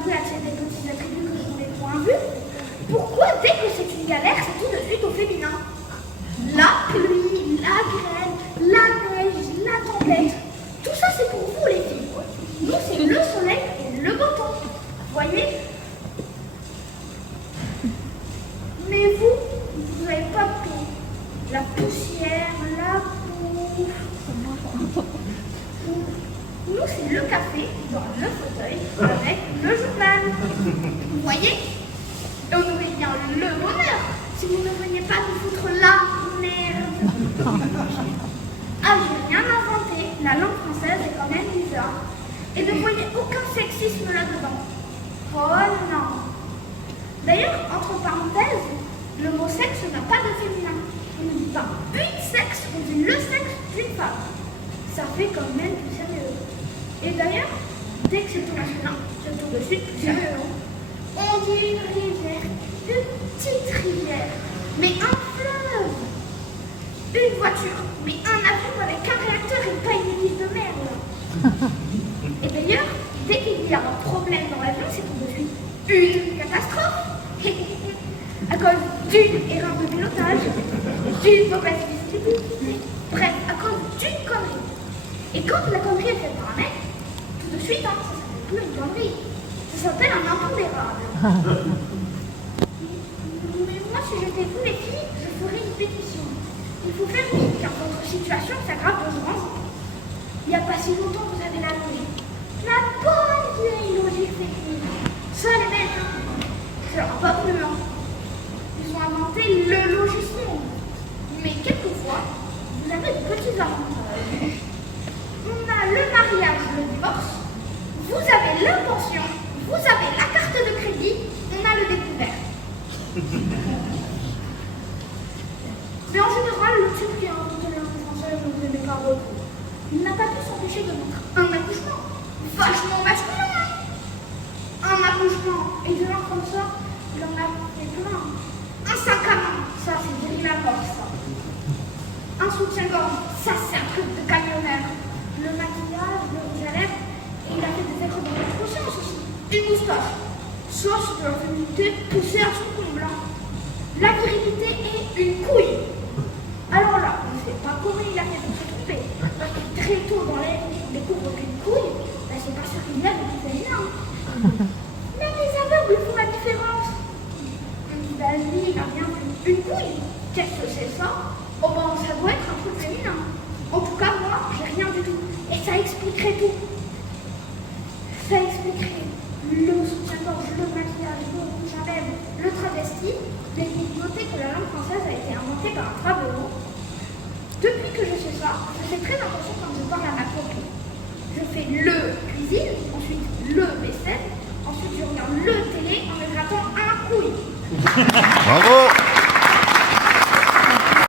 avouer à ces petits attributs que je n'ai point vus, pourquoi dès que c'est une galère, c'est tout de suite au féminin? La pluie, la grêle, la neige, la tempête, tout ça c'est pour vous les filles. Nous c'est le soleil et le beau temps. Voyez? Mais vous n'avez pas tout. La poussière, la boue. Nous c'est le café dans le fauteuil avec le journal. Vous voyez? Et on aurait bien le bonheur si vous ne veniez pas nous foutre la merde. Ah, j'ai rien inventé. La langue française est quand même bizarre. Et ne voyez aucun sexisme là-dedans. Oh non. D'ailleurs, entre parenthèses, le mot sexe n'a pas de féminin. On ne dit pas une sexe, on dit le sexe d'une femme. Ça fait quand même plus sérieux. Et d'ailleurs, dès que c'est tout masculin, c'est tout de suite plus sérieux. On dit une rivière, une petite rivière, mais un fleuve, une voiture, mais un avion avec un réacteur et pas une église de merde. Et d'ailleurs, dès qu'il y a un problème dans l'avion, c'est tout de suite une catastrophe. À cause d'une erreur de pilotage, d'une mauvaise distribution, bref, à cause d'une connerie. Et quand la connerie est faite par un mec, tout de suite, ça s'appelle plus une connerie. Ça s'appelle un impondérable. Mais moi, si j'étais vous les filles, je ferais une pétition. Il faut faire vite, car votre situation s'aggrave de jour en jour. Il n'y a pas si longtemps, vous avez la logique. La bonne vieille logique technique. Ça, les mecs, ça leur a pas plu, hein. Ils ont inventé le logiciel. Mais quelquefois, vous avez de petits avantages. On a le mariage, le divorce. Vous avez la pension. Vous avez la carte de crédit. On a le découvert. Mais en général, le type qui a inventé la langue française ne vous aimez pas beaucoup. Il n'a pas pu s'empêcher de mettre un accouchement vachement masculin. Un accouchement et de langue comme ça, il en a fait plein. Un sac à main, ça c'est viril à mort ça. Un soutien-gorge, ça c'est un truc de camionneur. Le maquillage, le rouge à lèvres, et il a fait des écoles de conscience aussi. Une moustache, ça c'est de la féminité poussée à son comble. La virilité est une couille. Alors là, on ne sait pas comment il a fait pour se tromper. Parce que très tôt dans l'année, on découvre qu'une couille, c'est pas sûr qu'il y a de féminin. Même les aveugles font la différence. Vas-y, il a bien vu une couille. Qu'est-ce que c'est ça? Oh ben, ça doit être un truc féminin. En tout cas, moi, j'ai rien du tout. Et ça expliquerait tout. Ça expliquerait le soutien-gorge, le maquillage, le rouge à lèvres, le travesti. Mais vous notez que la langue française a été inventée par un travailleur. Depuis que je sais ça, je fais très attention quand je parle à ma copine. Je fais le cuisine, ensuite le vaisselle, ensuite je regarde le télé en me grattant un couille. Bravo!